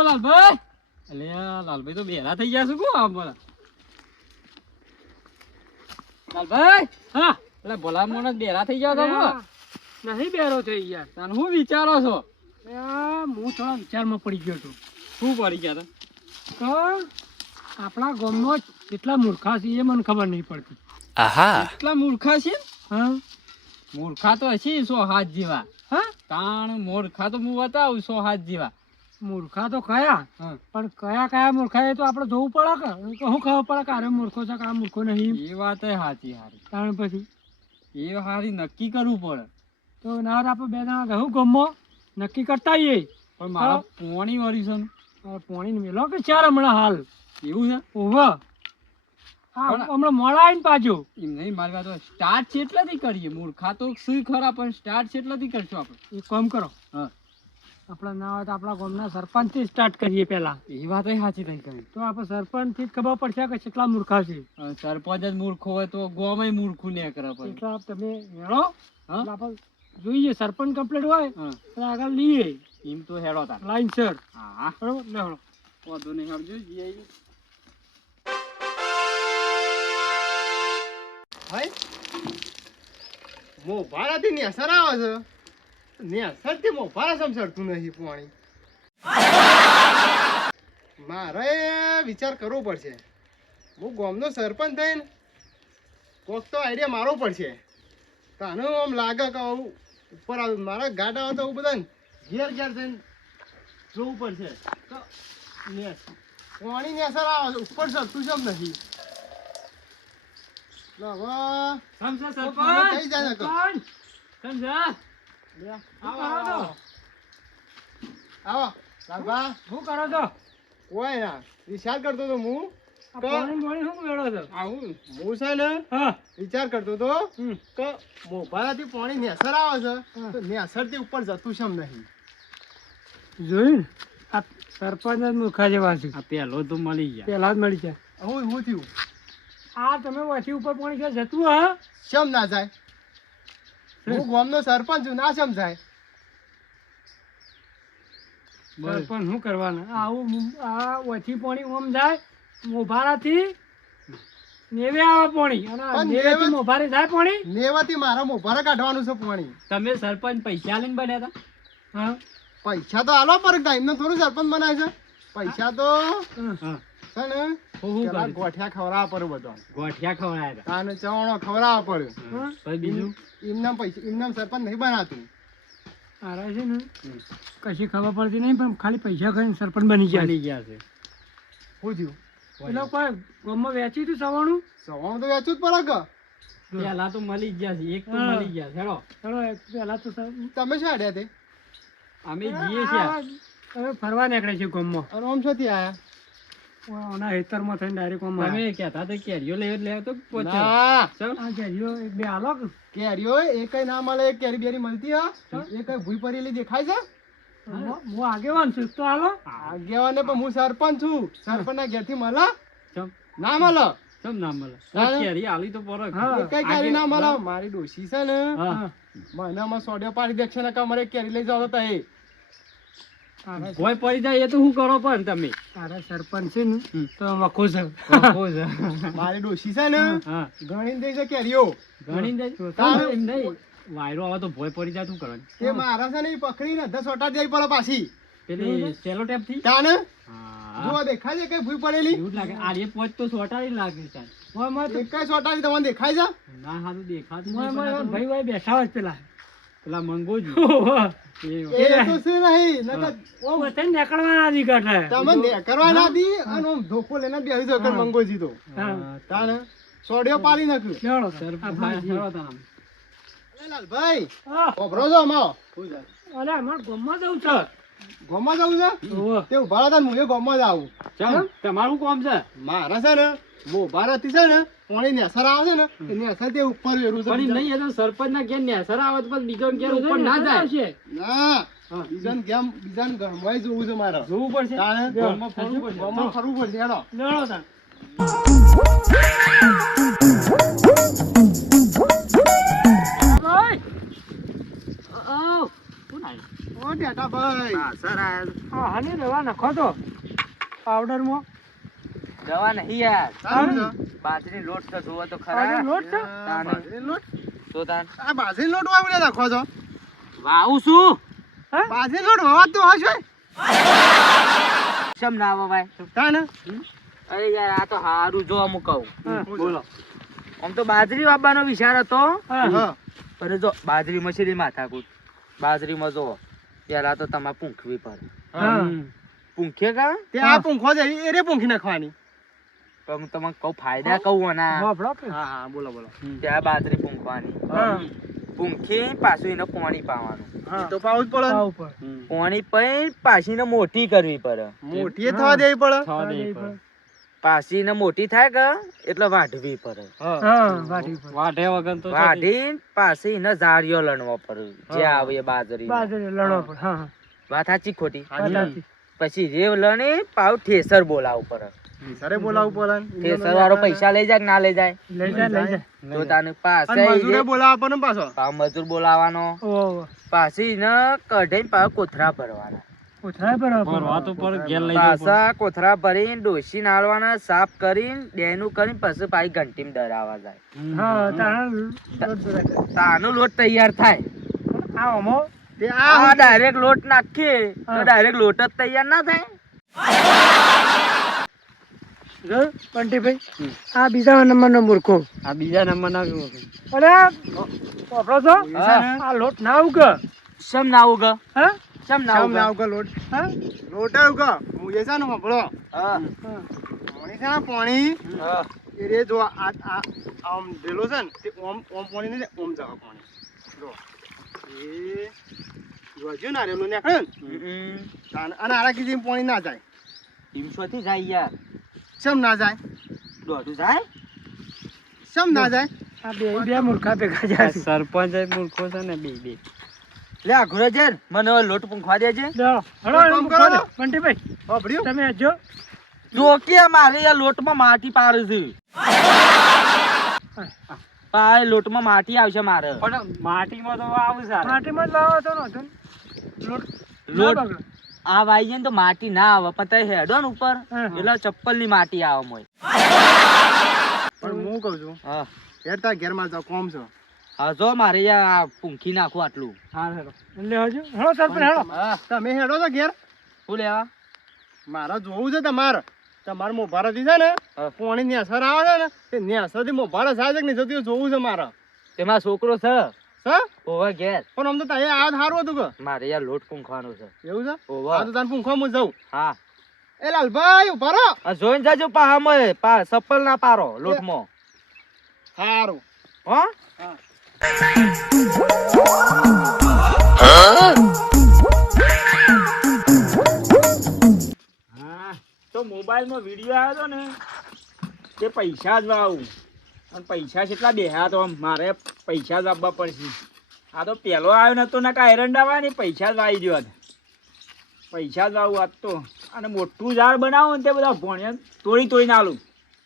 બોલો લાલભાઈ. અલે લાલભાઈ તો બેરા થઈ ગયા છે કો આમ બોલા. લાલભાઈ હા એટલે ભલા મોણસ બેરા થઈ ગયા છો કો નહીં બેરો થઈ યાર. તને શું વિચારો છો? હું થોડા વિચારમાં પડી ગયો છું. શું પડી ગયા તો આપણા ગામમાં કેટલા મૂર્ખા છે એ મને ખબર નહીં પડતી. એટલા મૂર્ખા છે? હા મૂર્ખા તો હશે 100 હાથ જેવા. હા તાણ મૂર્ખા તો હું બતાવું 100 હાથ જેવા. મૂર્ખા તો કયા હા પણ કયા મૂર્ખા એ તો આપણે જોવું પડે કે શું ખબર પડે કે આ મૂર્ખો છે કે આ મૂર્ખો નહીં. એ વાત સાચી હારી. કારણ પછી એ હારી નક્કી કરવું પડે. તો ના આપણે બે જણા ગયું ગામમાં નક્કી કરતા આવીએ. પણ મારા પોણી વળી છે ને. પોણી મેલો કે ચાર હમણાં હાલ એવું છે? ઓવા હમણાં મોડા આવીને પાછો. એમ નહીં મારી વાત સ્ટાર્ટ કેટલાથી કરીએ? મૂર્ખા તો શું ખરા પણ સ્ટાર્ટ કેટલાથી કરશું આપણે? એક કામ કરો હા આપણા ના હોય તો આપણા ગામના સરપંચથી સ્ટાર્ટ કરીએ પહેલા. એ વાત સાચી થઈ કરી. તો આપણે સરપંચથી જ ખબર પડશે કે કેટલા મૂર્ખા છે. સરપંચ જ મૂર્ખો હોય તો ગોમાંય મૂર્ખું ને કરે પણ. એટલા તમે મેળો હા આપણે જોઈએ સરપંચ કમ્પ્લીટ હોય હા તો આગળ લઈએ એમ તો હેડો તાર. Line sir. હા બરોબર ને હેડો. વાંધો નહીં હેડજો જઈએ. ભાઈ મોભારાથી નેસર આવે છે. નેસરથી મોભારા સમસડતું નહીં પાણી. મારે વિચાર કરવો પડશે. હું ગામનો સરપંચ થઈને કોક તો આઈડિયા મારવો પડશે. તને આમ લાગે કે આવું ઉપર આવું મારા ગાટ આવે તો બધા ઘેર ઘેર થઈને જોવું પડશે. તો પાણી નેસર આવે છે ઉપર ચડતું છે એમ નથી. સમજા કઈ જાય ને સમજા આવો લાલભા. શું કરો છો? કોઈ ના વિચાર કરતો તો હું આ પાણી શું મેળો છો? આવું હું છે ને હા વિચાર કરતો તો કે મોભારાથી પાણી નેસર આવે છે તો નેસર થી ઉપર જતું છે એમ નહીં. જોયું આ સરપંચ જ મૂર્ખા જેવા છે. આ પેલો તો મળી ગયા. પહેલા જ મળી જાય. હું થયું આ તમે વાથી ઉપર પાણી ક્યાં જતું હા શમ ના જાય? હું ગામનો સરપંચ છું ના શમ જાય? સરપંચ શું કરવાના આવું આ વાથી પાણી ઓમ જાય મોભારાથી નેવે આવે પાણી અને પણ નેવેથી નેવે- મોભારે જાય પાણી. નેવાથી મારા મોભારા કાઢવાનું છે પાણી. તમે સરપંચ પૈસા લઈને બન્યા હતા? હા પૈસા તો આલો પર એમને થોડું સરપંચ બનાય છે. પૈસા તો હા છે ને પેલા ગોઠિયા ખવડાવવા પડે બધો. ગોઠિયા ખવડાયા હતા. કાને ચવાણો ખવડાવવા પડે. હા પછી બીજું એમના પૈસા એમના સરપંચ નહીં બનાતું. આરા છે ને કશી ખબર પડતી નહીં પણ ખાલી પૈસા ખાઈને સરપંચ બની ગયા. બની ગયા છે. શું થયું? એ લોકો ગામમાં વેચ્યું હતું સવાણું. સવાણું તો વેચવું જ પડે કે. પેલા તો મળી જ ગયા છે. એક તો હા. મળી ગયા છે. હેડો ચલો પહેલા તો તમે શું આડ્યા તે? અમે જઈએ છીએ. હવે ફરવા નીકળે છે ગામમાં. અને આમ શોથી આયા? ઓના હેતરમાં થઈને ડાયરેક્ટ ગામમાં તમે કહેતા હતા કેરીઓ લેવા તો પહોંચો. ના ચમ. આ કેરીઓ એક બે આલો કે? કેરીઓ એ કઈ ના મળે. એક કેરી બેરી મળતી હા એ કઈ ભૂઈ પડેલી દેખાય છે? હું આગેવાન છું તો હાલો. આગેવાને પણ હું સરપંચ છું. સરપંચ ના ઘેર થી મળે ચમ ના મળે? ચમ ના મળે. હા. કેરી આલી તો પરખ. હા. એ કઈ કેરી ના મળે. મારી ડોશી છે ને હા. મહિનામાં સોડિયો પાડી દેખશે ને કે અમારે એક કેરી લઈ જાવ તો એ તારા ભોય પડી જાય એ તો શું કરો પણ તમે? તારા સરપંચ છે ને તો વખો છે. વખો છે. મારી ડોશી છે ને હા ઘણી દે છે કેરીઓ. ઘણી જાય. હા. એમ નહીં વાયરો આવે તો ભોય પડી જાય શું કરવાનું? એ મારા છે ને એ પકડી ને 10 ઓટા દે પડે પાછી. પેલી સેલો ટેપ થી. તાને હા. જો દેખાય છે કઈ ભૂઈ પડેલી? એવું જ લાગે. આ એ પોચ તો સોટાડી લાગે છે. મોય મોય તો- એક કઈ સોટાડી તમને દેખાય છે? ના હારું દેખાતું મોય નહીં મોય પણ આ તો ભાઈ ભાઈ બેઠા હોય પેલા. પેલા મંગોજી. એ તો છે નહીં નકર ઓમ બધાને નીકળવાના નથી કાઢે. તમને કરવા ના દી અને ઓમ ધોકો લઈને બેસી જાવ કર મંગોજી તો. હા. તાને સોડિયો પાડી નાખ્યું. લેવડો સર, આપણે હા, જઈએ. હેડો તાણ. અરે લાલભાઈ હા. ઓભરો છો અમારો. અરે અમારે ગામમાં જવું છે. ગોમાં જવું છે? ઓહો. તે ઉભા હતા હું એ ગોમાં જ આવું. ચમ, તમારું કોમ છે? મારા છે ને મોભારાથી છે ને પાણી નેસર આવે છે ને એ નેસર તે ઉપર વેરું છે. પણ નહીં, એ તો સરપંચ ના ઘેર નેસર આવે તો પછી બીજો ઘેર ઉપર ના જાય. આવશે. ના હા. બીજાને ગરમાઈ જોવું છે મારે. જોવું પડશે. તાણે ગામમાં ફરવું પડશે. ગોમાં ફરવું પડશે હેડો. લેવડો તાણ. ભાઈ. આવ. કોણ આવ્યું? ઓ ટેટા ભાઈ હા હાની દવા નાખો તો પાવડરમાં દવા નહીં યાર, સારું છે. બાજરી લોટ તો જોવો તો ખરા. બાજરી લોટ છે? બાજરીનો લોટ? તો તાન આ બાજરીનો લોટ વાવડે નાખો છો? વાવું શું? હા બાજરીનો લોટ વાવાતો હશે? શમ ના વવાય? તા ને? અરે યાર આ તો હારું જો અમુક કહું. હા. બોલો. આમ તો બાજરી વાવવાનો વિચાર હતો, હા હા. પણ જો બાજરીમાં છેલ્લી માથાકૂટ. બાજરીમાં જો પેલા તો તમારે પૂંખવી પડે. હા પૂંખે કા તે આ પૂંખો છે એ રે પૂંખી નાખવાની. તો હું તમને કહું ફાયદા કહું આના. વાપરો કે હા હા બોલો બોલો. ત્યાં બાજરી પૂંખવાની, હા પૂંખી પાછું એને પાણી પાવાનું, હા તો પાવું જ પડે. પાવ ઉપર પાણી પઈ પાછીને મોટી કરવી પડે. મોટી એ થવા દેવી પડે. પાછી ને મોટી થાય કે એટલે વાઢવી પડે. હા વાટી ઉપર વાઢી પાછી ને જાળીઓ લણવો પડે જે આવે એ બાજરી. બાજરી લડવા પર હા વાત સાચી ખોટી? વાત સાચી. પછી રેવ લણી પાવ ઠેસર બોલાવવું પડે. સરે બોલાવવું પડે. ઠેસર વાળો પૈસા લઈ જાય કે ના લઈ જાય? લઈ જાય લઈ જાય તો તાને પાસે અને મજૂરે બોલાવવા પડે ને પાછો. પાવ મજૂર બોલાવાનો, ઓહો પાછી ને કઢાઈ પાવ કોથરા ભરવાના. ઉઠાય બરાબર પાછા કોથરા ભરીને ડોસી નાળવાના, સાફ કરીને ડેનું કરીને પછી પાછી ઘંટીમાં દરાવા જાય. હા તાણ તાનો લોટ તૈયાર થાય. આ ઓમો તે આ આ ડાયરેક્ટ લોટ નાખીએ તો હા. ડાયરેક્ટ લોટ જ તૈયાર ના થાય. જો બંટીભાઈ આ બીજા નંબરનો મૂર્ખો આ બીજા નંબર ના અરે વાપરો છો હા. આ લોટ ના ઉગ સમ ના ઉગ હા સમ ના શામ ઉગ ના આવકા લોટ. હા લોટ આવકા. હું એ છે ને સાંભળો. હા પાણી છે ને પાણી હા એ રે જો આ આમ ઢેલો છે ને તે ઓમ ઓમ પાણી ને ઓમ જવા પાણી. જો એ જોજો ના રેલો ને અને આરા કીધી પાણી ના જાય. 300 થી જાય યાર. શમ ના જાય? દોઢું જાય. શમ ના જાય? આ બે મૂર્ખા ભેગા જાય છે સરપંચ મૂર્ખો છે ને બે. લે આ ઘોડેજર મને હવે લોટ પૂંખવા દેજે. લો હળો એક કામ કરો. બંટીભાઈ સાંભળ્યું? તમે જો જો કે મારે આ લોટમાં માટી પાડે છે. પાય લોટમાં માટી આવશે મારે. પણ માટીમાં તો આવશે. માટીમાં જ વાવો તો નહોતો ને. લોટ લોટ ના બગડે. આ વાઈ જાય ને તો માટી ના આવે, પણ તે હેડો ને ઉપર હા. એટલે ચપ્પલ ની માટી આવે મોય. પણ હું કહું છું હા હેડ તાર ઘેર માં જાવ કોમ છો. હા જો મારે આ પૂંખી નાખું આટલું. હા હેડો એટલે હજુ હેડો સરપંચ હેડો હા તમે હેડો તો ઘેર. શું લેવા? મારે જોવું છે તમારે. તમારે મોભારાથી છે ને હા. પાણી ની અસર આવે છે ને તે નેસર થી મોભારા થાય છે કે નહીં થતું એ જોવું છે મારે. તેમાં છોકરો છે હા ઓવે ઘેર. પણ આમ તો ત્યાં આ સારું હતું કે મારે યાર લોટ પૂંખવાનો છે. એવું છે. ઓવે. આ તો તને પૂંખવા હું જઉં. હા એ લાલભાઈ ઉભા રહો. આ જોઈને જાજો પાહામાં સપ્પલ ના પારો લોટમાં. સારું. હો હા. હા તો મોબાઈલમાં વિડીયો આવ્યો હતો ને તે પૈસા જ વાવું અને પૈસા કેટલા બેહ્યા તો આમ મારે પૈસા જ આપવા પડશે. આ તો પહેલો આવ્યો નતો ને કાંઈ એરંડા વાય ને પૈસા જ વાવી ગયો પૈસા જ વાવું આજ તો. અને મોટું ઝાડ બનાવો ને તે બધા ભોણિયા તોડીને આલું.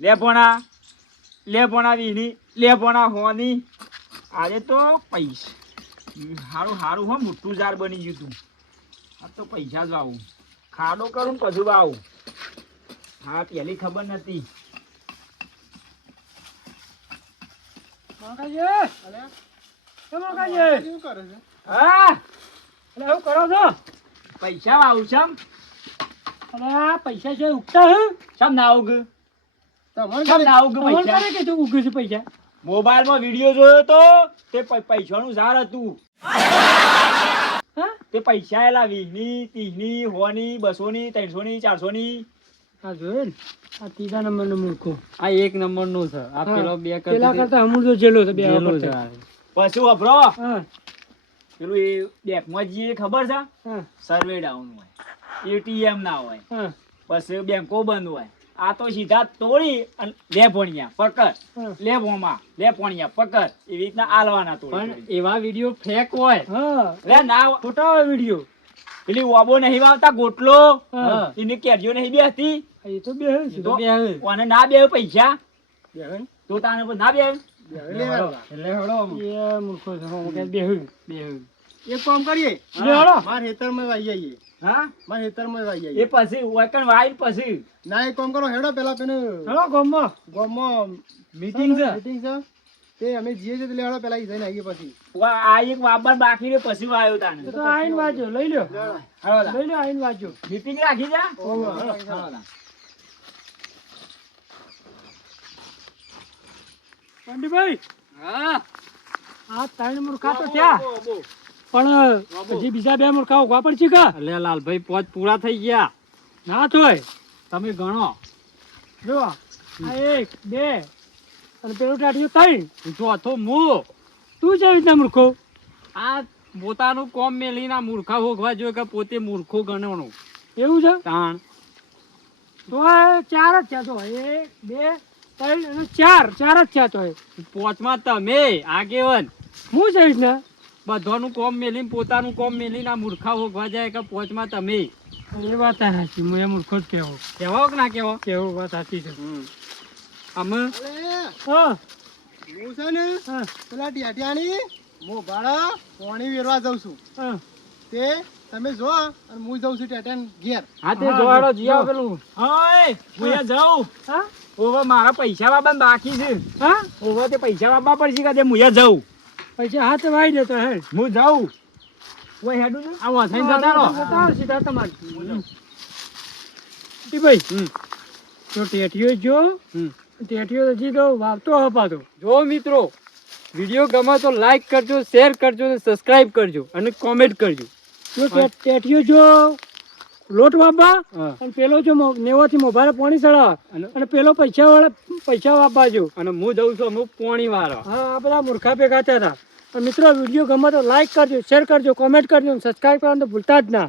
લે ભોણા વીની, લે ભોણા હોની. આજે તો પૈસા સારું હો મોટું ઝાડ બની ગયું તું. આ તો પૈસા જ વાવું, ખાડો કરું ને પછી વાવું. હા પેલી ખબર નથી. મોકાજી કેમ મોકાજી શું કરે છે? હા એટલે એવું કરો છો પૈસા વાવું છે એમ? અરે આ પૈસા છે ઉગતા હે શમ ના ઉગ? તમારે શમ ના ઉગ તમારે પૈસા? ક્યારે કીધું ઉગે છે પૈસા મોબાઈલમાં વિડીયો જોયો તો તે પૈસાનું ઝાડ હતું. હા તે પૈસા એલા 20ની 30ની 100ની 200ની 300ની 400ની. આ જોયે ને આ ત્રીજા નંબરનો મૂર્ખો આ એક નંબર નું છે. આ હા. પેલો બે પેલા કરતા અમૂલ તો જેલો છે બે વખત પછી વપરો હા પેલું એ બેંકમાં જઈએ ખબર છે હા સર્વે ડાઉન હોય, એટીએમ ના હોય, હા પછી બેંકો બંધ હોય. આ તો સીધા તોડી અને લે ભણ્યા પકડ, હા લે ભોમા લે ભણ્યા પકડ એવી રીતના આલવાના તોડી પણ તોડી. એવા વિડીયો ફેક હોય. હા લે ના ખોટા હોય વિડીયો પેલી ઓબો નહીં વાવતા ગોટલો હા એની કેરીઓ નહીં બેસતી એ તો બે છે તો બે હવે. ઓને ના બે પૈસા બેહન. તો તાને ના બે. બેહન લેવા. એટલે હેડો આમ. એ મૂર્ખો છે હું કે બેહું બે હવે. એક કામ કરીએ લે હળો. માર ખેતરમાં વાઈ આવીએ હા માર ખેતરમાં વાઈ એ આવીએ પછી વકન વાઈન પછી ના એક કામ કરો હેડો પેલા પેલું ચલો ગામમાં. ગામમાં મીટિંગ છે મીટિંગ છે તે અમે જઈએ છીએ એટલે હેડો પેલા ઈ જઈને આવીએ પછી આ એક વાબર બાકી રે પછી વાયો તાને તો આઈન વાંચો લઈ લ્યો હાલો તા. લઈ લ્યો આઈન વાંચો. મીટિંગ રાખી જા ઓવે. હાલો તા. પંડીભાઈ હા આ ત્રણ મૂર્ખા તો થયા પણ હજી બીજા બે મૂર્ખા ઉભા પડશે કા અલે લાલભાઈ પોચ પૂરા થઈ ગયા ના થોય તમે ગણો જો આ 1 2 અને પેલું ટાઢિયું 3 ચોથો હું તું છે રીતના મૂર્ખો આ પોતાનું કોમ મેલીને આ મૂર્ખા હોગવા જોઈએ કે પોતે મૂર્ખો ગણવાનું એવું છે તાણ તો આ 4 જ થયા તો 1 2 3 અને 4 4 જ થયા તો પોચમાં તમે આગેવન હું છે રીતના બધાનું કોમ મેલીને પોતાનું કોમ મેલીને આ મૂર્ખા હોગવા જાય કે પોચમાં તમે એ વાત સાચી હું એ મૂર્ખો જ કહેવો કહેવો કે ના કહેવો કેવું વાત સાચી છે અમે અલે હા હું છે ને હા પેલા ટેટિયાની મોભાળા પાણી વેરવા જાઉં છું હા તે તમે જો અને હું જાઉં છું ટેટિયાન ઘેર હા તે હા, જોવાડો જો. જીયા પેલું ઓય હું અહીંયા જાઉં હા ઓવે મારા પૈસા બાબા બાકી છે હા ઓવે તે પૈસા બાબા પડશે કે તે હું અહીંયા જાઉં પૈસા હાથ વાઈ દેતો હે હું જાઉં ઓય હેડું છે આવો થઈને જતા રહો જતા રહો સીધા તમારે ભાઈ તો ટેટીઓ જો ટેટીઓ હજી તો વાવતો હપાતો જો મિત્રો વિડીયો ગમે તો લાઈક કરજો શેર કરજો અને સબસ્ક્રાઇબ કરજો અને કોમેન્ટ કરજો જો ટેટીઓ જો લોટ વાપવા હા. અને પેલો જો નેવાથી મોભારે પાણી ચડાવવા અને પેલો પૈસા વાપવા જો અને હું જઉં છું અમુક પોણી વાળો હા આ બધા મૂર્ખા ભેગા થયા હતા અને મિત્રો વિડીયો ગમે તો લાઈક કરજો શેર કરજો કોમેન્ટ કરજો સબસ્ક્રાઈબ કરવાનું તો ભૂલતા જ ના